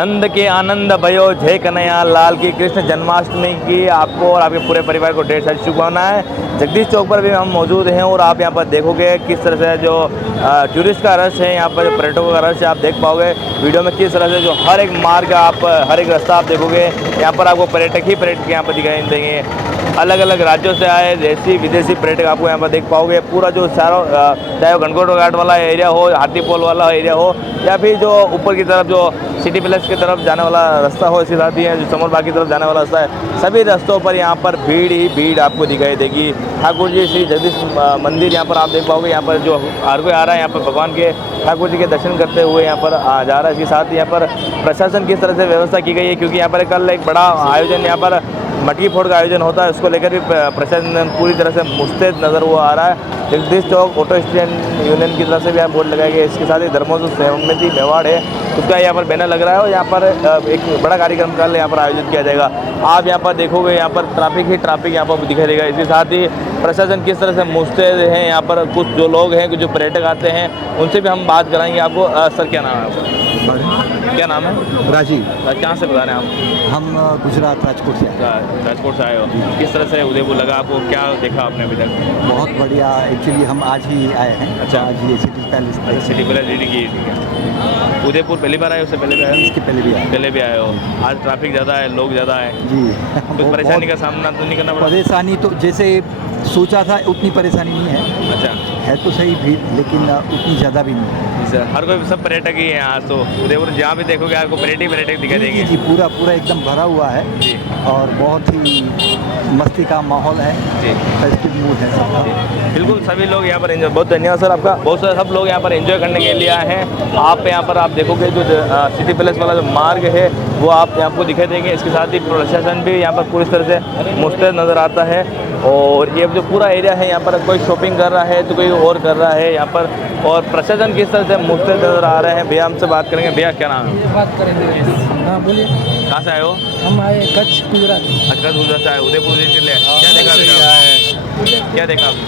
नंद के आनंद भयो जय कन्हैया लाल की कृष्ण जन्माष्टमी की आपको और आपके पूरे परिवार को ढेर सारी शुभकामनाएं। जगदीश चौक पर भी हम मौजूद हैं और आप यहां पर देखोगे किस तरह से जो टूरिस्ट का रश है, यहां पर जो पर्यटकों का रश है, आप देख पाओगे वीडियो में किस तरह से जो हर एक मार्ग आप हर एक रास्ता आप देखोगे, यहाँ पर आपको पर्यटक ही पर्यटक यहाँ पर दिखाई देंगे। अलग अलग राज्यों से आए देशी विदेशी पर्यटक आपको यहाँ पर देख पाओगे। पूरा जो चारों चाहे वो गणगौर घाट वाला एरिया हो, हाथी पोल वाला एरिया हो, या फिर जो ऊपर की तरफ जो सिटी पैलेस की तरफ जाने वाला रास्ता हो, इसके साथ ही है जो समर बाग की तरफ जाने वाला रास्ता है, सभी रास्तों पर यहाँ पर भीड़ ही भीड़ आपको दिखाई देगी। ठाकुर जी श्री जगदीश मंदिर यहाँ पर आप देख पाओगे। यहाँ पर जो हर कोई आ रहा है, यहाँ पर भगवान के ठाकुर जी के दर्शन करते हुए यहाँ पर जा रहा है। इसके साथ ही यहाँ पर प्रशासन किस तरह से व्यवस्था की गई है, क्योंकि यहाँ पर कल एक बड़ा आयोजन यहाँ पर मटकी फोड़ का आयोजन होता है, उसको लेकर भी प्रशासन पूरी तरह से मुस्तैद नज़र हुआ आ रहा है। जगदीश चौक ऑटो स्टैंड यूनियन की तरफ से भी यहाँ बोर्ड लगाया गया। इसके साथ ही धर्मोत्सव सहमति मेवाड़ है, उसका यहाँ पर बैनर लग रहा है और यहाँ पर एक बड़ा कार्यक्रम कल यहाँ पर आयोजित किया जाएगा। आप यहाँ पर देखोगे यहाँ पर ट्रैफिक ही ट्रैफिक यहाँ पर दिखाई देगा। इसके साथ ही प्रशासन किस तरह से मुस्तैद है। यहाँ पर कुछ जो लोग हैं, कुछ जो पर्यटक आते हैं, उनसे भी हम बात कराएंगे आपको। सर क्या नाम है आपका? क्या नाम है? राजीव। कहाँ से बता रहे हैं आप? हम गुजरात राजकोट से राजकोट से आए हो। किस तरह से उदयपुर लगा आपको, क्या देखा आपने अभी तक? बहुत बढ़िया। एक्चुअली हम आज ही आए हैं। अच्छा, आज ये सिटी पैलेस सिटी पैलेस की। उदयपुर पहली बार आए, उससे पहले भी आए? इसके पहले भी आए। पहले भी आए हो। आज ट्रैफिक ज़्यादा है, लोग ज़्यादा है जी। कुछ परेशानी का सामना तो नहीं करना पड़ा? परेशानी तो जैसे सोचा था उतनी परेशानी नहीं है। अच्छा, है तो सही भीड़, लेकिन उतनी ज़्यादा भी नहीं है। सर हर कोई सब पर्यटक ही है आज तो उदयपुर जहाँ भी देखोगे आपको पर्यटक दिखाई देंगे। जी, पूरा पूरा एकदम भरा हुआ है जी, और बहुत ही मस्ती का माहौल है जी, फेस्टिव मूड है सबका। बिल्कुल सभी लोग यहाँ पर एंजॉय। बहुत धन्यवाद सर आपका। बहुत सारे सब लोग यहाँ पर एंजॉय करने के लिए आए हैं। आप यहाँ पर आप देखोगे जो सिटी पैलेस वाला जो मार्ग है वो आप आपको दिखाई देंगे। इसके साथ ही प्रशासन भी यहाँ पर पूरी तरह से मुस्तैद नज़र आता है। और ये जो पूरा एरिया है, यहाँ पर कोई शॉपिंग कर रहा है तो कोई और कर रहा है यहाँ पर, और प्रशासन किस तरह से मुस्तैद नज़र आ रहे हैं। भैया हमसे बात करेंगे। भैया क्या नाम है? बात करेंगे। हाँ बोलिए। कहाँ से आए हो? हम आए कच्छ गुजरात। अच्छा, गुजरात से आए उदयपुर के लिए। क्या देखा आपने? क्या देखा आपने?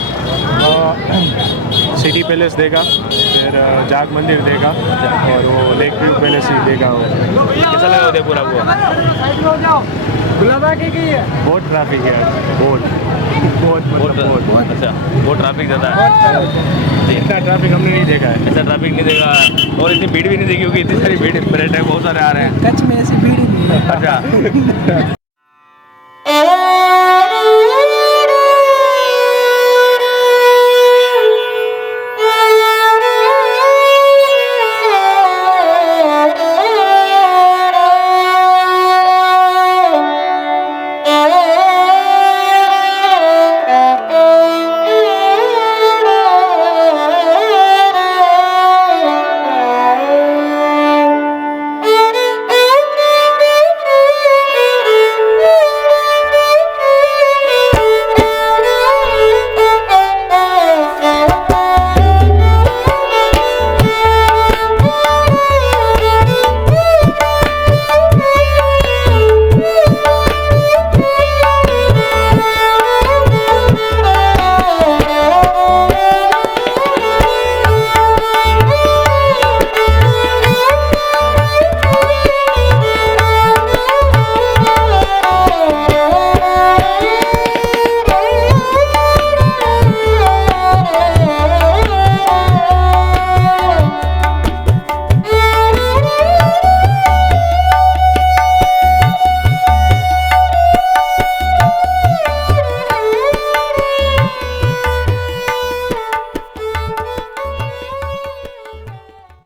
सिटी पैलेस देखा, फिर जाग मंदिर देखा और वो लेक व्यू पैलेस ही देखा। कैसा लगा उदयपुर आपको? बहुत ट्रैफिक है, बहुत अच्छा, बहुत ट्रैफिक ज़्यादा है। इतना ट्रैफिक हमने नहीं देखा है। ऐसा ट्रैफिक नहीं देखा और इतनी भीड़ भी नहीं देखी होगी। इतनी सारी भीड़, पर्यटक बहुत सारे आ रहे हैं। कच्छ में ऐसी भीड़ ही नहीं है।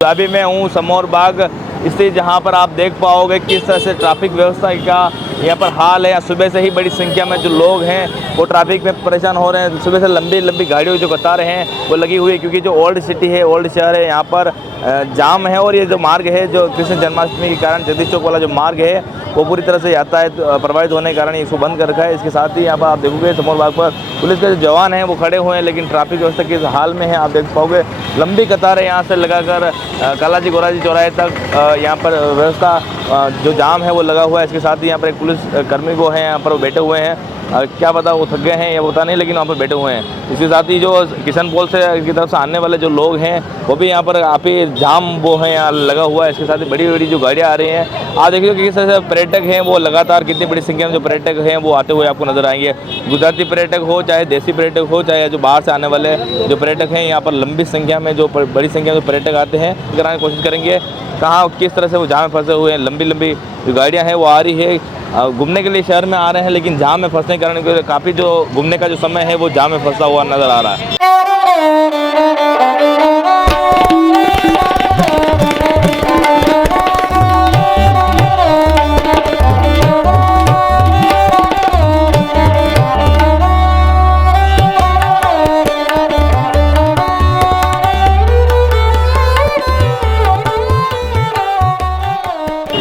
अच्छा, अभी मैं हूँ समौर बाग स्थित, जहाँ पर आप देख पाओगे किस तरह से ट्रैफिक व्यवस्था का यहाँ पर हाल है। सुबह से ही बड़ी संख्या में जो लोग हैं वो ट्रैफिक में परेशान हो रहे हैं। सुबह से लंबी लंबी गाड़ियों जो कतारें हैं वो लगी हुई है, क्योंकि जो ओल्ड सिटी है, ओल्ड शहर है, यहाँ पर जाम है। और ये जो मार्ग है, जो कृष्ण जन्माष्टमी के कारण जगदीश चौक वाला जो मार्ग है वो पूरी तरह से यातायात प्रभावित होने के कारण इसको बंद कर रखा है। इसके साथ ही यहाँ पर आप देखोगे समौर बाग पर पुलिस के जो जवान हैं वो खड़े हुए हैं, लेकिन ट्रैफिक व्यवस्था किस हाल में है आप देख पाओगे। लंबी कतारें यहाँ से लगाकर कालाजी गोराजी चौराहे तक यहाँ पर व्यवस्था जो जाम है वो लगा हुआ है। इसके साथ ही यहाँ पर एक पुलिस कर्मी वो हैं यहाँ पर वो बैठे हुए हैं। क्या पता वो थक गए हैं या पता नहीं, लेकिन वहाँ पर बैठे हुए हैं। इसके साथ ही जो किशन पोल से की तरफ से आने वाले जो लोग हैं वो भी यहाँ पर काफ़ी जाम वो है यहाँ लगा हुआ है। इसके साथ ही बड़ी बड़ी जो गाड़ियाँ आ रही हैं आप देखिए कि किस तरह से पर्यटक हैं वो लगातार कितनी बड़ी संख्या में जो पर्यटक हैं वो आते हुए आपको नजर आएंगे। गुजराती पर्यटक हो चाहे देसी पर्यटक हो चाहे जो बाहर से आने वाले जो पर्यटक हैं, यहाँ पर लंबी संख्या में जो बड़ी संख्या में पर्यटक आते हैं, कराने की कोशिश करेंगे कहाँ किस तरह से वो जाम में फंसे हुए हैं। लंबी लंबी जो गाड़ियाँ हैं वो आ रही है, घूमने के लिए शहर में आ रहे हैं, लेकिन जाम में फंसने के कारण काफ़ी जो घूमने का जो समय है वो जाम में फंसा हुआ नज़र आ रहा है।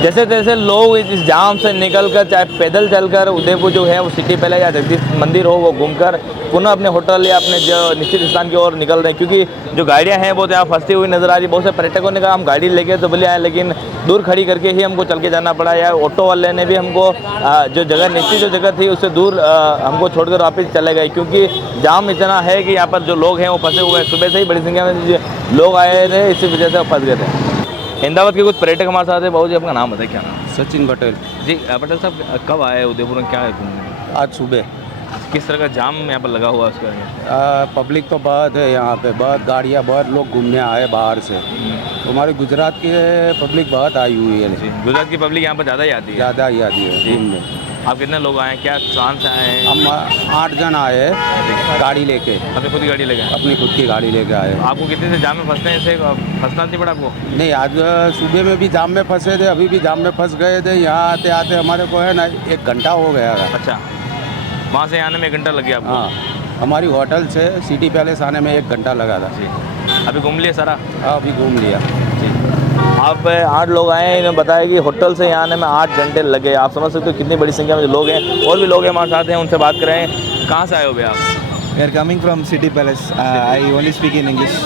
जैसे तैसे लोग इस जाम से निकलकर चाहे पैदल चलकर उदयपुर जो है वो सिटी पहले या जगदीश मंदिर हो वो घूमकर पुनः अपने होटल या अपने जो निश्चित स्थान की ओर निकल रहे हैं, क्योंकि जो गाड़ियां हैं वो यहाँ फंसती हुई नजर आ रही है। बहुत से पर्यटकों ने कहा हम गाड़ी लेके तो बोले आए, लेकिन दूर खड़ी करके ही हमको चल के जाना पड़ा, या ऑटो वाले ने भी हमको जो जगह निश्चित जो जगह थी उससे दूर हमको छोड़कर वापस चले गए, क्योंकि जाम इतना है कि यहाँ पर जो लोग हैं वो फंसे हुए हैं। सुबह से ही बड़ी संख्या में लोग आए थे, इसी वजह से फंस गए थे। अहमदाबाद के कुछ पर्यटक हमारे साथ है। बाबू जी आपका नाम बताइए, क्या नाम? सचिन पटेल। जी पटेल साहब, कब आए उदयपुर में, क्या है घूमने? आज सुबह। किस तरह का जाम यहाँ पर लगा हुआ है उसका? पब्लिक तो बहुत है यहाँ पे, बहुत गाड़ियाँ, बहुत लोग घूमने आए बाहर से। हमारे गुजरात की पब्लिक बहुत आई हुई है। गुजरात की पब्लिक यहाँ पर ज़्यादा ही आती है। ज़्यादा ही आती है घूमने। आप कितने लोग आए हैं, क्या स्थान से आए हैं? हम 8 जन आए हैं गाड़ी लेके। अपनी खुद की गाड़ी लेके? अपनी खुद की गाड़ी लेके आए। आपको कितने से जाम में फंसते हैं, ऐसे फंसना नहीं पड़ा आपको? नहीं, आज सुबह में भी जाम में फंसे थे, अभी भी जाम में फंस गए थे। यहाँ आते आते हमारे को है ना 1 घंटा हो गया था। अच्छा, वहाँ से आने में 1 घंटा लग गया आपको? हाँ, हमारी होटल से सिटी पैलेस आने में 1 घंटा लगा था। जी, अभी घूम लिया सारा? हाँ, अभी घूम लिया। आप 8 लोग आए हैं, इन्होंने बताया कि होटल से यहाँ आने में 8 घंटे लगे। आप समझ सकते हो कितनी बड़ी संख्या में जो लोग हैं। और भी लोग हैं हमारे साथ हैं, उनसे बात करें। कहाँ से आए हो भैया आप? We are coming from City Palace. I only speak in English.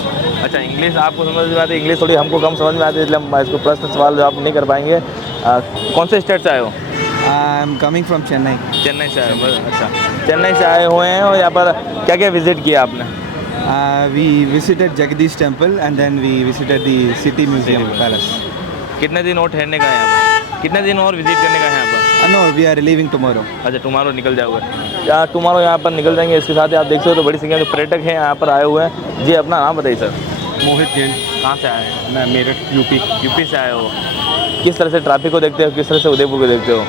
अच्छा, इंग्लिश आपको समझ में आती है? इंग्लिश थोड़ी हमको कम समझ में आती है, इसलिए हम इसको प्रश्न सवाल जवाब नहीं कर पाएंगे। कौन से स्टेट से आए हो? I am coming from Chennai. Chennai से आए हो? अच्छा, चेन्नई से आए हुए हैं। और यहाँ पर क्या क्या विजिट किया आपने? We visited Jagadish Temple and then we visited the City Museum Palace. कितने दिन और ठहरने का है यहाँ पर? कितने दिन और विजिट करने का है यहाँ पर? No, we are leaving tomorrow. अच्छा, टुमारो निकल जाओगे? क्या टुमारो यहाँ पर निकल जाएंगे? इसके साथ ही आप देख सकते हो बड़ी संख्या में जो पर्यटक हैं यहाँ पर आए हुए हैं। जी, अपना नाम बताइए सर। मोहित जैन। कहाँ से आए हैं? मैं मेरठ यूपी से आए हो। किस तरह से ट्रैफिक को देखते हो, किस तरह से उदयपुर को देखते हो?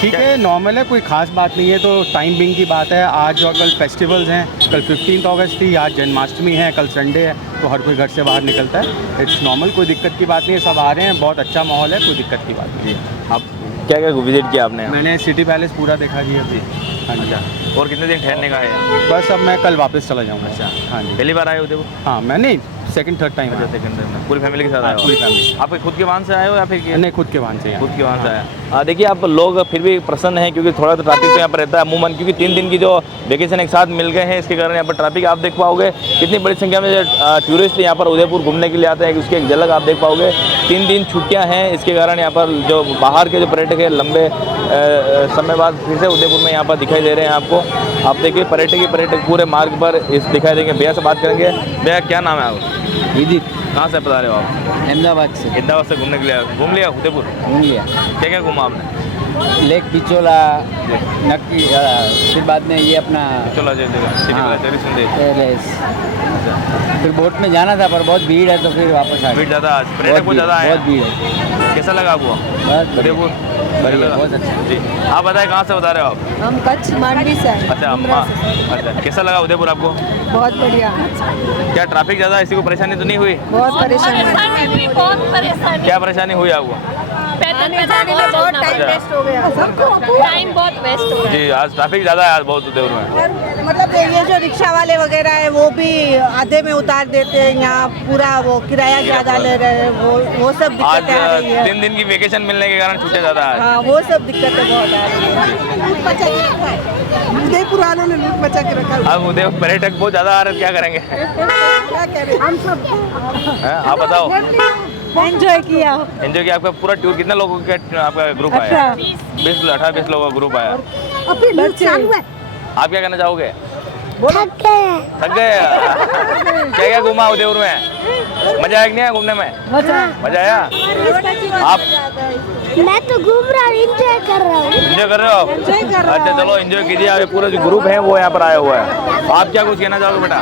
ठीक है, नॉर्मल है, कोई खास बात नहीं है। तो टाइम बिंग की बात है, आज और कल फेस्टिवल्स हैं। कल 15 अगस्त थी, आज जन्माष्टमी है, कल संडे है, तो हर कोई घर से बाहर निकलता है। इट्स नॉर्मल, कोई दिक्कत की बात नहीं है, सब आ रहे हैं, बहुत अच्छा माहौल है, कोई दिक्कत की बात नहीं है। आप क्या क्या विजिट किया आपने? मैंने सिटी पैलेस पूरा देखा जी अभी। हाँ जी। अच्छा, और कितने दिन ठहरने का है? बस अब मैं कल वापस चला जाऊँगा। अच्छा, हाँ जी। पहली बार आए हो उदयपुर? हाँ, मैं नहीं, सेकंड थर्ड टाइम। अच्छा, सेकंड टाइम। पूरी फैमिली के साथ आए हो? पूरी फैमिली। आप खुद के वाहन से आए हो या फिर? नहीं, खुद के वाहन से। खुद के वाहन से आया। देखिए, आप लोग फिर भी प्रसन्न हैं, क्योंकि थोड़ा तो ट्रैफिक तो यहाँ पर रहता है अमूमन, क्योंकि 3 दिन की जो वेकेशन एक साथ मिल गए हैं, इसके कारण यहाँ पर ट्रैफिक आप देख पाओगे। कितनी बड़ी संख्या में जो टूरिस्ट यहाँ पर उदयपुर घूमने के लिए आते हैं, उसकी एक झलक आप देख पाओगे। 3 दिन छुट्टियाँ हैं, इसके कारण यहाँ पर जो बाहर के जो पर्यटक हैं लंबे समय बाद फिर से उदयपुर में यहाँ पर दिखाई दे रहे हैं आपको। आप देखिए, पर्यटक पूरे मार्ग पर दिखाई देंगे। भैया से बात करेंगे। भैया, क्या नाम है आपका? विदित। कहाँ से बता रहे हो आप? अहमदाबाद से। अहमदाबाद से घूमने के लिए घूम लिया उदयपुर? घूम लिया। क्या क्या घूमा आपने? लेक पिचोला, नक्की, फिर बाद में ये अपना चलो सिटी हाँ। पैलेस। पैलेस। फिर बोट में जाना था, पर बहुत भीड़ है, तो फिर वापस आ गए। भीड़ ज़्यादा, पर्यटक बहुत ज़्यादा है। बहुत भीड़ है। कैसा लगा आपको बहुत उदयपुर? बढ़िया, बहुत अच्छा। जी, आप बताएं कहाँ से बता रहे हो आप? हम कच्छ मांडवी से आए। अच्छा, अम्मा। अच्छा, कैसा लगा उदयपुर आपको? बहुत बढ़िया। क्या ट्रैफिक ज़्यादा, इसी को परेशानी तो नहीं हुई? बहुत परेशानी। बहुत परेशानी। क्या परेशानी हुई आपको? पैदल जाने में बहुत टाइम वेस्ट हो गया। टाइम बहुत वेस्ट हो गया। जी, आज ट्रैफिक ज़्यादा है आज बहुत उदयपुर में। और मतलब ये जो रिक्शा वाले वगैरह है वो भी आधे में उतार देते हैं, यहाँ पूरा वो किराया ज़्यादा ले रहे हैं, वो सब आज दिक्कतें आ रही है। 3 दिन की वेकेशन मिलने के कारण छुट्टियाँ ज़्यादा है। हाँ, वो सब दिक्कतें बहुत आ रही है। उदयपुर वालों ने लूट मचा के रखा है। अब उदयपुर पर्यटक बहुत ज़्यादा आ रहे हैं, क्या करेंगे? क्या कह रहे हैं? हम सब हैं? आप बताओ। एंजॉय किया। एंजॉय किया। आपका पूरा टूर कितने लोगों का आपका ग्रुप आया? 20 लोगों का ग्रुप आया। अपनी लूट चालू है। आप क्या कहना चाहोगे? थक गए? क्या क्या घूमा उदयपुर में? मजा आया कि नहीं आया घूमने में? मजा आया? आप? मैं तो घूम रहा हूँ, एंजॉय कर रहा हूँ। एंजॉय कर रहे हो? अच्छा चलो एंजॉय कीजिए। आप पूरा जो ग्रुप है वो यहाँ पर आया हुआ है। आप क्या कुछ कहना चाहोगे बेटा?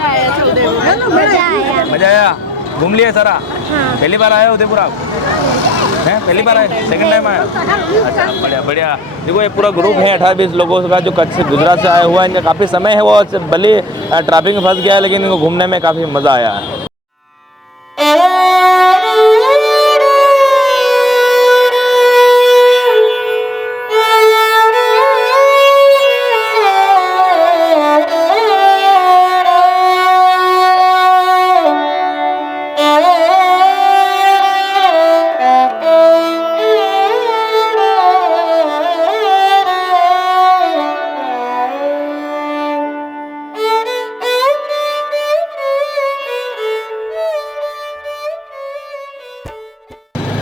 मजा आया। मजा आया? घूम लिया सारा? पहली बार आए हो उदयपुर आप? हैं पहली बार आए? सेकंड टाइम आए? अच्छा बढ़िया बढ़िया। देखो ये पूरा ग्रुप है 18-20 लोगों का जो कच्छ से गुजरात से आया हुआ है। इनका काफ़ी समय है, वो भले ट्रैफिक में फंस गया है लेकिन इनको घूमने में काफ़ी मज़ा आया है।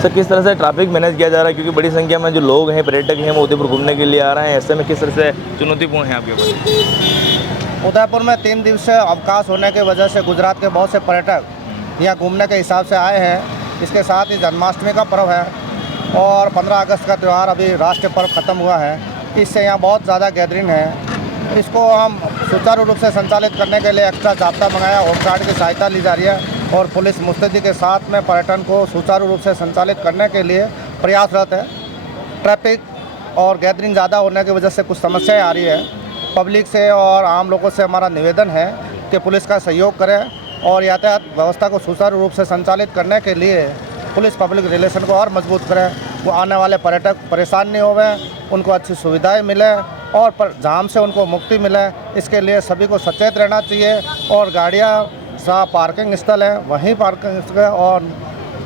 सर किस तरह से ट्रैफिक मैनेज किया जा रहा है, क्योंकि बड़ी संख्या में जो लोग हैं पर्यटक हैं वो उदयपुर घूमने के लिए आ रहे हैं, ऐसे में किस तरह से चुनौतीपूर्ण है आपके पास? उदयपुर में 3 दिवसीय अवकाश होने की वजह से गुजरात के बहुत से पर्यटक यहाँ घूमने के हिसाब से आए हैं। इसके साथ ही जन्माष्टमी का पर्व है और 15 अगस्त का त्यौहार अभी राष्ट्रीय पर्व ख़त्म हुआ है, इससे यहाँ बहुत ज़्यादा गैदरिंग है। इसको हम सुचारू रूप से संचालित करने के लिए एक्स्ट्रा जाब्ता मंगाया, होम गार्ड की सहायता ली जा रही है और पुलिस मुस्तैदी के साथ में पर्यटन को सुचारू रूप से संचालित करने के लिए प्रयासरत है। ट्रैफिक और गैदरिंग ज़्यादा होने की वजह से कुछ समस्याएं आ रही है। पब्लिक से और आम लोगों से हमारा निवेदन है कि पुलिस का सहयोग करें और यातायात व्यवस्था को सुचारू रूप से संचालित करने के लिए पुलिस पब्लिक रिलेशन को और मजबूत करें। वो आने वाले पर्यटक परेशान नहीं होवें, उनको अच्छी सुविधाएँ मिलें और जाम से उनको मुक्ति मिले, इसके लिए सभी को सचेत रहना चाहिए। और गाड़ियाँ जहाँ पार्किंग स्थल है वहीं पार्किंग स्थल और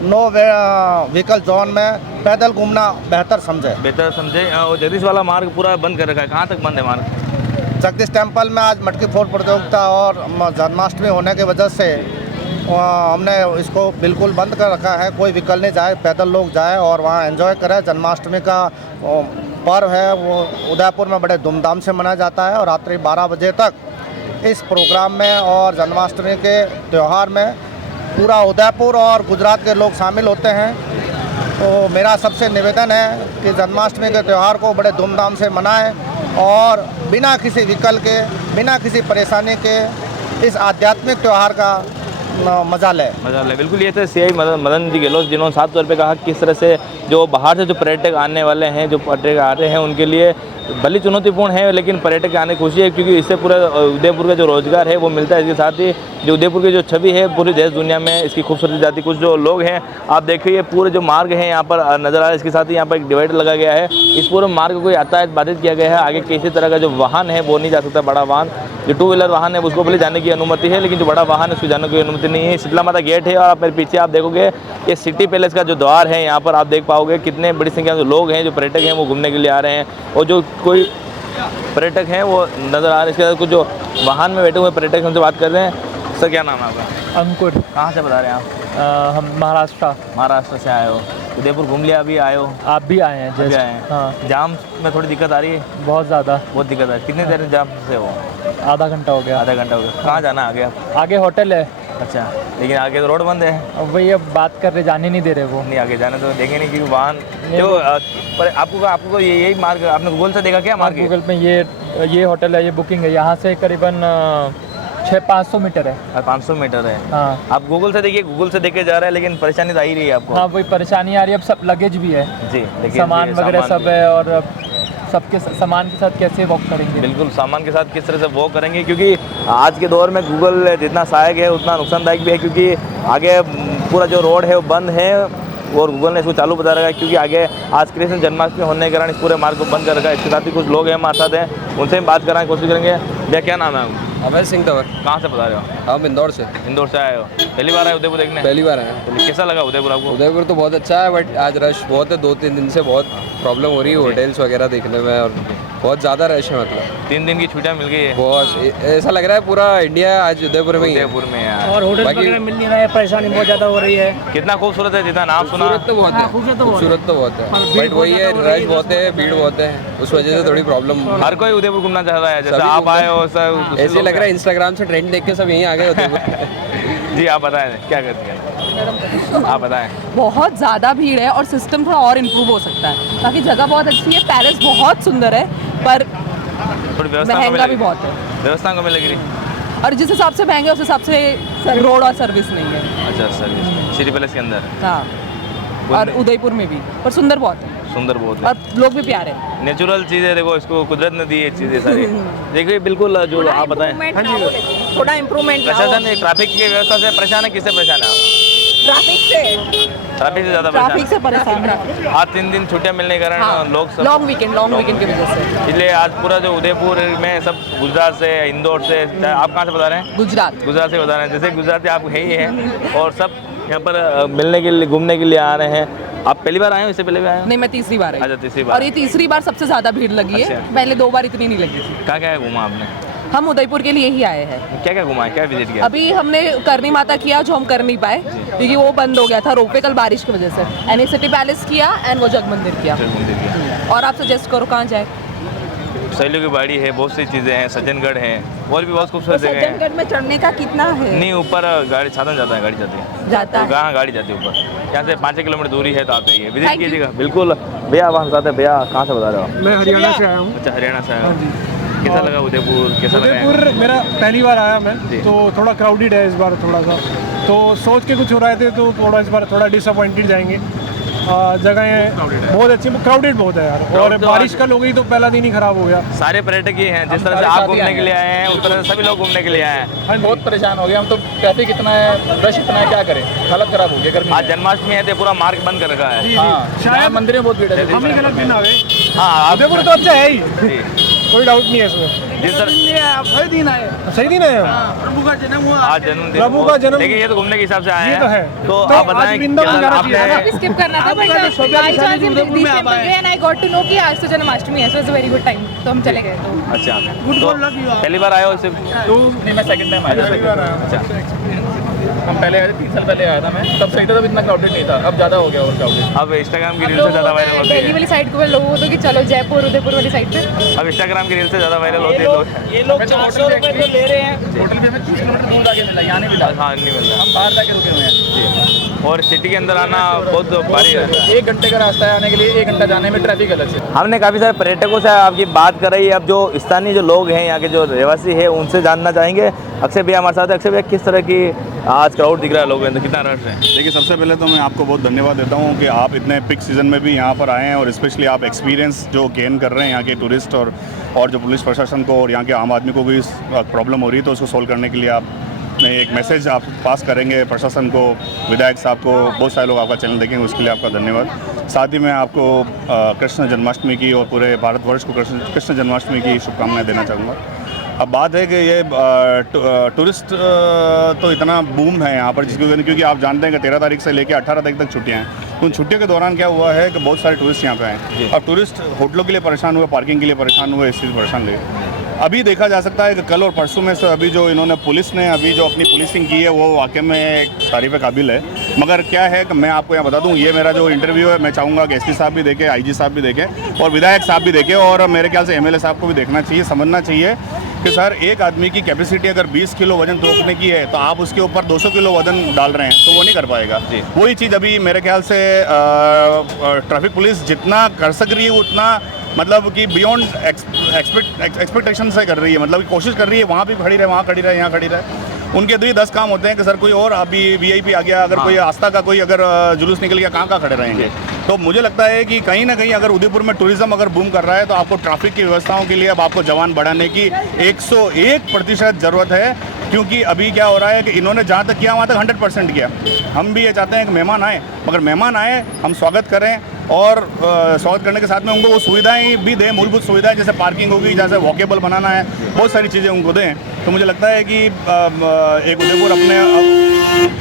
नो व्हीकल जोन में पैदल घूमना बेहतर समझे। और जगदीश वाला मार्ग पूरा बंद कर रखा है, कहाँ तक बंद है मार्ग? जगदीश टेम्पल में आज मटकी फोड़ प्रतियोगिता और जन्माष्टमी होने की वजह से हमने इसको बिल्कुल बंद कर रखा है। कोई व्हीकल नहीं जाए, पैदल लोग जाए और वहाँ एंजॉय करें। जन्माष्टमी का पर्व है वो उदयपुर में बड़े धूमधाम से मनाया जाता है और रात्रि 12 बजे तक इस प्रोग्राम में और जन्माष्टमी के त्यौहार में पूरा उदयपुर और गुजरात के लोग शामिल होते हैं। तो मेरा सबसे निवेदन है कि जन्माष्टमी के त्यौहार को बड़े धूमधाम से मनाएं और बिना किसी व्हीकल के, बिना किसी परेशानी के इस आध्यात्मिक त्यौहार का मजा ले। बिल्कुल। ये थे सीआई मदन जी गहलोत, जिन्होंने साफ तौर पे कहा किस तरह से जो बाहर से जो पर्यटक आने वाले हैं, जो पर्यटक आ रहे हैं उनके लिए भले चुनौतीपूर्ण है लेकिन पर्यटक आने की खुशी है, क्योंकि इससे पूरा उदयपुर का जो रोजगार है वो मिलता है। इसके साथ ही जो उदयपुर की जो छवि है पूरी देश दुनिया में इसकी खूबसूरती जाती। कुछ जो लोग हैं आप देखिए पूरे जो मार्ग है यहाँ पर नज़र आ रहा है, इसके साथ ही यहाँ पर एक डिवाइडर लगा गया है। इस पूरे मार्ग को यातायात बाधित किया गया है। आगे किसी तरह का जो वाहन है वो नहीं जा सकता। बड़ा वाहन जो 2 व्हीलर वाहन है उसको भले जाने की अनुमति है, लेकिन जो बड़ा वाहन है उसको जाने की अनुमति नहीं है। शीतला माता गेट है और आप मेरे पीछे आप देखोगे ये सिटी पैलेस का जो द्वार है, यहाँ पर आप देख पाओगे कितने बड़ी संख्या में जो लोग हैं, जो पर्यटक हैं वो घूमने के लिए आ रहे हैं। और जो कोई पर्यटक हैं वो नज़र आ रहे हैं। इसके साथ कुछ जो वाहन में बैठे हुए पर्यटक हमसे बात कर रहे हैं। सर क्या नाम है आपका? अंकुर। कहाँ से बता रहे हैं आप? हम महाराष्ट्र से आए हो? उदयपुर घूम लिया, अभी आए हो? आप भी आए हैं? अभी आए हैं। हाँ। जाम में थोड़ी दिक्कत आ रही है? बहुत ज़्यादा। बहुत दिक्कत है। कितने देर जाम से हो? आधा घंटा हो गया। आधा घंटा हो गया। कहाँ जाना आगे आप? आगे होटल है। अच्छा, लेकिन आगे तो रोड बंद है। अब वही अब बात कर रहे, जाने नहीं दे रहे वो। नहीं आगे जाने तो देंगे नहीं, क्योंकि वाहन जो पर आपको यही मार्ग आपने गूगल से देखा क्या? मार्ग गूगल पे ये होटल है, ये बुकिंग है। यहाँ से करीबन 500 मीटर है। 500 मीटर है। हाँ। आप गूगल से देखिए, गूगल से देखे जा रहा है, लेकिन परेशानी तो आ ही रही है आपको। हाँ, वही परेशानी आ रही है। अब सब लगेज भी है जी, सामान वगैरह सब है और सबके सामान के साथ कैसे वॉक करेंगे? बिल्कुल, सामान के साथ किस तरह से वॉक करेंगे, क्योंकि आज के दौर में गूगल जितना सहायक है उतना नुकसानदायक भी है, क्योंकि आगे पूरा जो रोड है वो बंद है और गूगल ने इसको चालू बता रखा है, क्योंकि आगे आज कृष्ण जन्माष्टमी होने के कारण इस पूरे मार्ग को बंद कर रखा है। इसके साथ ही कुछ लोग हैं हमारे साथ हैं, उनसे हम बात कराने की कोशिश करेंगे। भैया क्या नाम है आपका? अभय सिंह तंवर। कहाँ से बता रहे हो? हम इंदौर से। इंदौर से आए हो? पहली बार आए उदयपुर देखने? पहली बार आए। कैसा लगा उदयपुर आपको? उदयपुर तो बहुत अच्छा है, बट आज रश बहुत है। 2-3 दिन से बहुत प्रॉब्लम हो रही है होटल्स वगैरह देखने में और बहुत ज़्यादा रश है, मतलब 3 दिन की छुट्टियां मिल गई है। बहुत ऐसा लग रहा है पूरा इंडिया आज उदयपुर में ही है। उदयपुर में यार। और होटल वगैरह मिल नहीं रहा है, परेशानी बहुत ज़्यादा हो रही है। कितना खूबसूरत है, जितना नाम सुना। खूबसूरत तो बहुत है, खूबसूरत तो बहुत है, बट वही है रश बहुत है, भीड़ बहुत है, उस वजह से थोड़ी प्रॉब्लम। हर कोई उदयपुर घूमना चाह रहा है, जैसे आप आए हो सब। ऐसे लग रहा है इंस्टाग्राम से ट्रेंड देख के सब यहीं आ गए उदयपुर। जी आप बताएं क्या करती हैं, आप बताएं। बहुत ज़्यादा भीड़ है और सिस्टम थोड़ा और इम्प्रूव हो सकता है। बाकी जगह बहुत अच्छी है, पेरिस बहुत सुंदर है, पर थोड़ी व्यवस्था महंगा भी बहुत है। व्यवस्था को मिल रही। और जिस हिसाब से महंगे उस हिसाब से रोड और सर्विस नहीं है। अच्छा सर्विस सिटी पैलेस के अंदर। हाँ, और उदयपुर में भी, पर सुंदर बहुत है, सुंदर बहुत है, और लोग भी प्यारे हैं। नेचुरल चीज़ें देखो, इसको कुदरत ने दी है चीज़ें सारी। देखिए बिल्कुल जो आप बताएं। थोड़ा इम्प्रूवमेंट प्रशासन ट्रैफिक की व्यवस्था से परेशान है, किससे परेशान है आप? ट्रैफिक से ज़्यादा ट्रैफिक से परेशान है। आज 3 दिन छुट्टियां मिलने के कारण लोग सब लॉन्ग वीकेंड की वजह से। इसलिए आज पूरा जो उदयपुर में सब गुजरात से, इंदौर से, आप कहाँ से बता रहे हैं? गुजरात से बता रहे हैं। जैसे गुजराती आप है ही हैं और सब यहाँ पर मिलने के लिए, घूमने के लिए आ रहे हैं। आप पहली बार आए हो, इससे पहले भी आए हो? नहीं, मैं तीसरी बार आई। अच्छा तीसरी बार। और ये तीसरी बार सबसे ज़्यादा भीड़ लगी है, पहले 2 बार इतनी नहीं लगी थी। क्या क्या घूमा आपने? हम उदयपुर के लिए ही आए हैं। क्या क्या घुमा, क्या विजिट किया? अभी हमने करनी माता किया, जो हम कर नहीं पाए क्योंकि वो बंद हो गया था रोपवे कल बारिश की वजह से। एनी सिटी पैलेस किया एंड वो जग मंदिर किया। और आप सजेस्ट करो कहाँ जाए? सैलू की बाड़ी है, बहुत सी चीज़ें हैं, सज्जनगढ़ है, और भी बहुत खूबसूरत जगह है। सज्जनगढ़ में चढ़ने का कितना है? नहीं, ऊपर गाड़ी साधन जाता है, गाड़ी जाती है, जाता है। कहाँ गाड़ी जाती है ऊपर, यहाँ से 5 किलोमीटर दूरी है, तो आप आइए विजिट कीजिएगा। बिल्कुल भैया, वहाँ साथ है भैया, कहाँ से बता रहे हो? मैं हरियाणा से आया हूँ। अच्छा हरियाणा से आया हूँ। कैसा लगा उदयपुर, कैसा लगा? उदयपुर मेरा पहली बार आया मैं, तो थोड़ा क्राउडेड है इस बार थोड़ा सा, तो सोच के कुछ हो रहे थे, तो थोड़ा इस बार थोड़ा डिसअपॉइंटेड जाएंगे। जगहें बहुत अच्छी, क्राउडेड बहुत है यार, और बारिश कल हो गई तो पहला दिन ही खराब हो गया। सारे पर्यटक ही हैं, जिस तरह से आप घूमने के लिए आए हैं, उस तरह से सभी लोग घूमने के लिए आए हैं। बहुत परेशान हो गए हम तो, ट्रैफिक इतना है, रश इतना है, क्या करें, हालत खराब हो गई। आज जन्माष्टमी है तो पूरा मार्ग बंद कर रखा है। हाँ, शायद मंदिर में बहुत भीड़ है। हम ही गलत दिन आ गए। हाँ, उदयपुर तो अच्छा है ही, कोई डाउट नहीं है इसमें। जिस तरह सही दिन आए, सही दिन आए। प्रभु का जन्म हुआ आज, जन्मदिन, प्रभु का जन्म। देखिए ये तो घूमने के हिसाब से आए ये हैं, तो है। तो आप बताएं आपने स्किप करना था, but I got to know कि आज तो जन्माष्टमी है, so it's a very good time, तो हम चले गए। तो अच्छा, तो पहली बार आए हो इससे? नहीं, मैं सेकंड टाइम आया। अच्छा, हम पहले आए थे, 3 साल पहले आया था मैं, तब सही था, तब इतना क्राउडेड नहीं था, अब ज़्यादा हो गया और क्राउडेड। अब इंस्टाग्राम की रील से ज़्यादा वायरल होती दिल्ली है। वाली साइड को लोग होते कि चलो जयपुर उदयपुर वाली साइड पे। अब इंस्टाग्राम की रील से ज़्यादा वायरल होती है लोग। ये लोग 400 रुपये तो ले रहे हैं, होटल भी हमें 30 किलोमीटर दूर जाके मिला, यहाँ नहीं मिला। हाँ नहीं मिल रहा, हम बाहर जाके रुके हुए हैं जी। और सिटी के अंदर आना बहुत भारी है। 1 घंटे का रास्ता है आने के लिए, 1 घंटा जाने में, ट्रैफिक अलग से। हमने काफ़ी सारे पर्यटकों से आपकी बात कर रही है। अब जो स्थानीय जो लोग हैं, यहाँ के जो रहवासी है, उनसे जानना चाहेंगे। अक्षय भैया हमारे साथ है। अक्षय भैया, किस तरह की आज क्राउड दिख रहा है लोगों में, कितना रश है? देखिए, सबसे पहले तो मैं आपको बहुत धन्यवाद देता हूँ कि आप इतने पिक सीज़न में भी यहाँ पर आए हैं, और स्पेशली आप एक्सपीरियंस जो गेन कर रहे हैं यहाँ के टूरिस्ट और जो पुलिस प्रशासन को और यहाँ के आम आदमी को भी प्रॉब्लम हो रही है, तो उसको सोल्व करने के लिए आप एक मैसेज आप पास करेंगे प्रशासन को, विधायक साहब को। बहुत सारे लोग आपका चैनल देखेंगे, उसके लिए आपका धन्यवाद। साथ ही मैं आपको कृष्ण जन्माष्टमी की और पूरे भारतवर्ष को कृष्ण जन्माष्टमी की शुभकामनाएं देना चाहूँगा। अब बात है कि ये टूरिस्ट तो इतना बूम है यहाँ पर, जिसकी वजह क्योंकि आप जानते हैं कि 13 तारीख से लेकर 18 तारीख तक छुट्टियाँ हैं। उन छुट्टियों के दौरान क्या हुआ है कि बहुत सारे टूरिस्ट यहाँ पे आए। अब टूरिस्ट होटलों के लिए परेशान हुए, पार्किंग के लिए परेशान हुए, इस चीज़ परेशान हुए। अभी देखा जा सकता है कि कल और परसों में से अभी जो इन्होंने पुलिस ने अभी जो अपनी पुलिसिंग की है, वो वाकई में एक तारीफ़ काबिल है। मगर क्या है कि मैं आपको यहाँ बता दूँ, ये मेरा जो इंटरव्यू है, मैं चाहूँगा कि एसपी साहब भी देखें, आईजी साहब भी देखें, और विधायक साहब भी देखें, और मेरे ख्याल से एमएलए साहब को भी देखना चाहिए, समझना चाहिए कि सर एक आदमी की कैपेसिटी अगर 20 किलो वजन तोड़ने की है, तो आप उसके ऊपर 200 किलो वजन डाल रहे हैं, तो वो नहीं कर पाएगा। वही चीज़ अभी मेरे ख्याल से ट्रैफिक पुलिस जितना कर सक रही है उतना, मतलब कि बियॉन्ड एक्सपेक्टेशन से कर रही है, मतलब कोशिश कर रही है, वहाँ भी खड़ी रहे, वहाँ खड़ी रहे, यहाँ खड़ी रहे। उनके 2 ही 10 काम होते हैं कि सर कोई और अभी वीआईपी आ गया, अगर कोई आस्था का कोई अगर जुलूस निकल गया, कहाँ खड़े रहेंगे। तो मुझे लगता है कि कहीं ना कहीं अगर उदयपुर में टूरिज्म अगर बूम कर रहा है, तो आपको ट्रैफिक की व्यवस्थाओं के लिए अब आपको जवान बढ़ाने की 101% ज़रूरत है। क्योंकि अभी क्या हो रहा है कि इन्होंने जहाँ तक किया वहाँ तक 100% किया। हम भी ये चाहते हैं कि मेहमान आए, मगर मेहमान आए हम स्वागत करें, और स्वागत करने के साथ में उनको वो सुविधाएं भी दें, मूलभूत सुविधाएं जैसे पार्किंग होगी, जैसे वॉकेबल बनाना है, बहुत सारी चीज़ें उनको दें। तो मुझे लगता है कि एक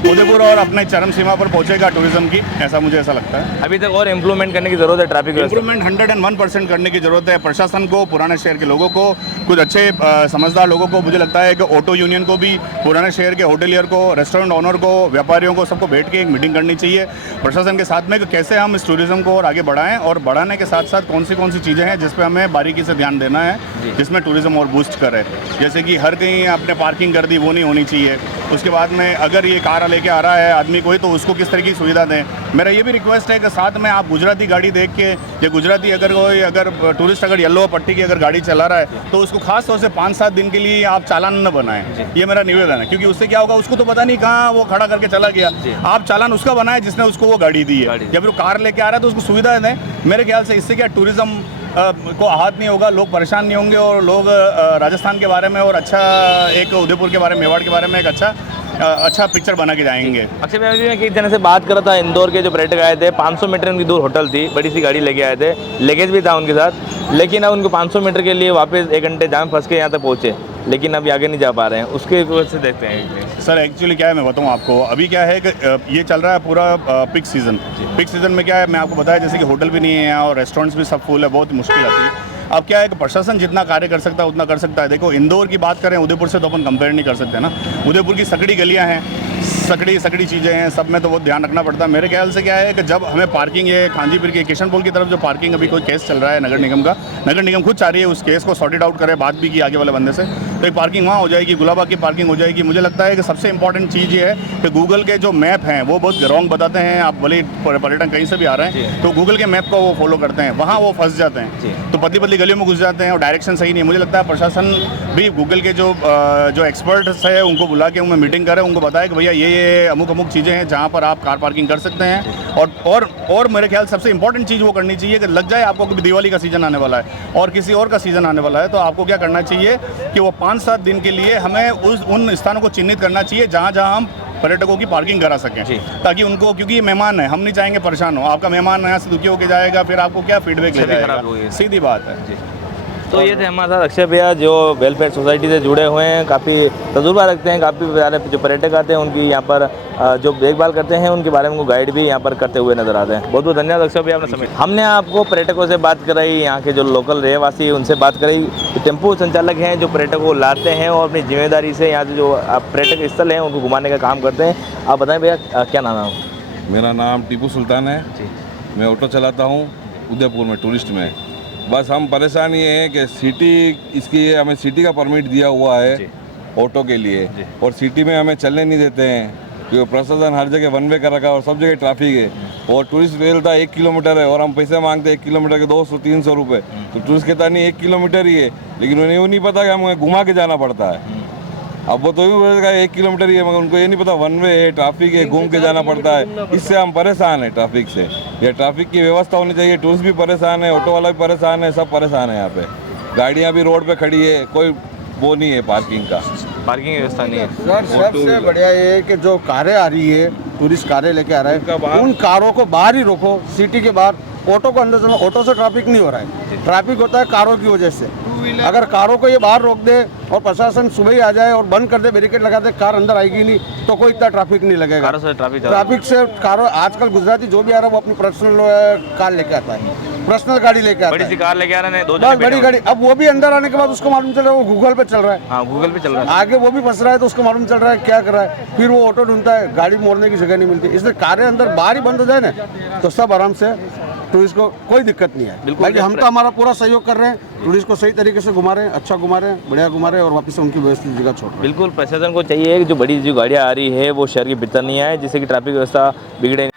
उदयपुर और अपने चरम सीमा पर पहुंचेगा टूरिज्म की, ऐसा मुझे ऐसा लगता है। अभी तक और इम्प्रूवमेंट करने की ज़रूरत है, ट्रैफिक इम्प्रूवमेंट 101% करने की ज़रूरत है। प्रशासन को, पुराने शहर के लोगों को, कुछ अच्छे समझदार लोगों को, मुझे लगता है कि ऑटो यूनियन को भी, पुराने शहर के होटलियर को, रेस्टोरेंट ऑनर को, व्यापारियों को, सबको बैठ के एक मीटिंग करनी चाहिए प्रशासन के साथ में कि कैसे हम इस टूरिज्म को और आगे बढ़ाएं, और बढ़ाने के साथ साथ कौन सी चीज़ें हैं जिस पे हमें बारीकी से ध्यान देना है, जिसमें टूरिज्म और बूस्ट करे। जैसे कि हर कहीं आपने पार्किंग कर दी, वो नहीं होनी चाहिए। उसके बाद में अगर ये कार लेके आ रहा है आदमी कोई, तो उसको किस तरह की सुविधा दें। मेरा ये भी रिक्वेस्ट है कि साथ में आप गुजराती गाड़ी देख के, या गुजराती अगर टूरिस्ट अगर येलो पट्टी की अगर गाड़ी चला रहा है तो उसको खास तौर से 5-7 दिन के लिए आप चालान न बनाएं। ये मेरा निवेदन है, क्योंकि उससे क्या होगा, उसको तो पता नहीं कहाँ वो खड़ा करके चला गया। आप चालान उसका बनाएं जिसने उसको वो गाड़ी दी है, या फिर कार लेके आ रहा है तो उसको सुविधा दें। मेरे ख्याल से इससे क्या टूरिज्म को आहत नहीं होगा, लोग परेशान नहीं होंगे, और लोग राजस्थान के बारे में और अच्छा एक उदयपुर के बारे में, मेवाड़ के बारे में एक अच्छा पिक्चर बना के जाएंगे। अक्षय भैया जी, मैं एक जने से बात कर रहा था, इंदौर के जो पर्यटक आए थे, 500 मीटर उनकी दूर होटल थी, बड़ी सी गाड़ी लेके आए थे, लगेज भी था उनके साथ, लेकिन अब उनको 500 मीटर के लिए वापस 1 घंटे जाम फंस के यहाँ तक पहुँचे, लेकिन अभी आगे नहीं जा पा रहे हैं। उसके वजह से देखते हैं सर, एक्चुअली क्या है मैं बताऊँ आपको, अभी क्या है कि ये चल रहा है पूरा पिक सीज़न। पिक सीज़न में क्या है, मैं आपको बताया जैसे कि होटल भी नहीं है यहाँ, और रेस्टोरेंट्स भी सब फुल है, बहुत मुश्किल आती है। अब क्या है कि प्रशासन जितना कार्य कर सकता है उतना कर सकता है। देखो, इंदौर की बात करें, उदयपुर से तो अपन कंपेयर नहीं कर सकते ना। उदयपुर की सकड़ी गलियाँ हैं, सकड़ी चीज़ें हैं, सब में तो बहुत ध्यान रखना पड़ता है। मेरे ख्याल से क्या है कि जब हमें पार्किंग है खांजीपुर के किशनपोल की तरफ जो पार्किंग अभी कोई केस चल रहा है नगर निगम का, नगर निगम खुद चाह रही है उस केस को सॉर्टेड आउट करे, बात भी की आगे वाले बंदे से, तो एक पार्किंग वहाँ हो जाएगी, गुलाबा की पार्किंग हो जाएगी। मुझे लगता है कि सबसे इंपॉर्टेंट चीज़ ये है कि गूगल के जो मैप हैं वो बहुत रॉन्ग बताते हैं। आप भले पर्यटन कहीं से भी आ रहे हैं तो गूगल के मैप को वो फॉलो करते हैं, वहाँ वो फंस जाते हैं, तो पतली गलियों में घुस जाते हैं और डायरेक्शन सही नहीं है। मुझे लगता है प्रशासन भी गूगल के जो एक्सपर्ट्स है उनको बुला के उनमें मीटिंग करें, उनको बताए कि भैया ये अमुक चीज़ें हैं जहाँ पर आप कार पार्किंग कर सकते हैं। और मेरे ख्याल सबसे इंपॉर्टेंट चीज़ वो करनी चाहिए कि लग जाए आपको कि दिवाली का सीज़न आने वाला है और किसी और का सीज़न आने वाला है, तो आपको क्या करना चाहिए कि वो 5-7 दिन के लिए हमें उन स्थानों को चिन्हित करना चाहिए जहाँ हम पर्यटकों की पार्किंग करा सकें, ताकि उनको, क्योंकि ये मेहमान है, हम नहीं चाहेंगे परेशान हो। आपका मेहमान यहाँ से दुखी होकर जाएगा, फिर आपको क्या फीडबैक ले जाएगा, सीधी बात है। तो ये थे हमारे साथ अक्षय भैया जो वेलफेयर सोसाइटी से जुड़े हुए हैं, काफ़ी तजुर्बा रखते हैं, काफ़ी सारे जो पर्यटक आते हैं उनकी यहाँ पर जो देखभाल करते हैं उनके बारे में उनको गाइड भी यहाँ पर करते हुए नजर आते हैं। बहुत बहुत धन्यवाद अक्षय भैया अपना समय। हमने आपको पर्यटकों से बात कराई, यहाँ के जो लोकल रहवासी उनसे बात कराई, टेम्पो संचालक हैं जो पर्यटकों को लाते हैं और अपनी जिम्मेदारी से यहाँ से जो पर्यटक स्थल हैं उनको घुमाने का काम करते हैं। आप बताएं भैया क्या नाम है? मेरा नाम टीपू सुल्तान है, मैं ऑटो चलाता हूँ उदयपुर में, टूरिस्ट में। बस हम परेशान ये हैं कि सिटी, इसकी हमें सिटी का परमिट दिया हुआ है ऑटो के लिए, और सिटी में हमें चलने नहीं देते हैं क्योंकि प्रशासन हर जगह वन वे कर रखा है और सब जगह ट्रैफिक है। और टूरिस्ट रेल था 1 किलोमीटर है और हम पैसे मांगते हैं 1 किलोमीटर के 200-300 रुपये, तो टूरिस्ट कहता नहीं 1 किलोमीटर ही है, लेकिन उन्हें वो नहीं पता कि हमें घुमा के जाना पड़ता है। अब वो तो भी 1 किलोमीटर ही है, मगर उनको ये नहीं पता वन वे है, ट्रैफिक है, घूम के जाना पड़ता है। इससे हम परेशान हैं ट्रैफिक से। ये ट्रैफिक की व्यवस्था होनी चाहिए, टूरिस्ट भी परेशान है, ऑटो वाला भी परेशान है, सब परेशान है। यहाँ पे गाड़ियाँ भी रोड पे खड़ी है, कोई वो नहीं है पार्किंग का, पार्किंग व्यवस्था नहीं है। सर सबसे बढ़िया ये है कि जो कारें आ रही है, टूरिस्ट कारें लेके आ रहा है, उन कारों को बाहर ही रोको, सिटी के बाहर। ऑटो को अंदर चलो, ऑटो से ट्रैफिक नहीं हो रहा है, ट्रैफिक होता है कारों की वजह से। अगर कारों को ये बाहर रोक दे और प्रशासन सुबह ही आ जाए और बंद कर दे, बैरिकेड लगा दे, कार अंदर आएगी नहीं, तो कोई इतना ट्रैफिक नहीं लगेगा। ट्रैफिक से कारों, आजकल गुजराती जो भी आ रहा है वो अपनी पर्सनल कार लेके आता है, पर्सनल गाड़ी लेके आता है, बड़ी सी कार लेके आ रहे हैं, बस बड़ी गाड़ी। अब वो भी अंदर आने के बाद उसको मालूम चल रहा है वो गूगल पे चल रहा है, हाँ गूगल पे चल रहा है, आगे वो भी फंस रहा है तो उसको मालूम चल रहा है क्या कर रहा है, फिर वो ऑटो ढूंढता है, गाड़ी मोड़ने की जगह नहीं मिलती। इसलिए कारें अंदर बाहर ही बंद हो जाए ना तो सब आराम से, टूरिस्ट को कोई दिक्कत नहीं है। बाकी हम तो हमारा पूरा सहयोग कर रहे हैं, टूरिस्ट को सही तरीके से घुमा रहे हैं, अच्छा घुमा रहे हैं, बढ़िया घुमा रहे हैं और वापस उनकी व्यवस्थित जगह छोड़ रहे हैं। बिल्कुल, प्रशासन को चाहिए कि जो बड़ी जो गाड़ियाँ आ रही है वो शहर के भीतर नहीं आए, जिससे कि ट्रैफिक व्यवस्था बिगड़े।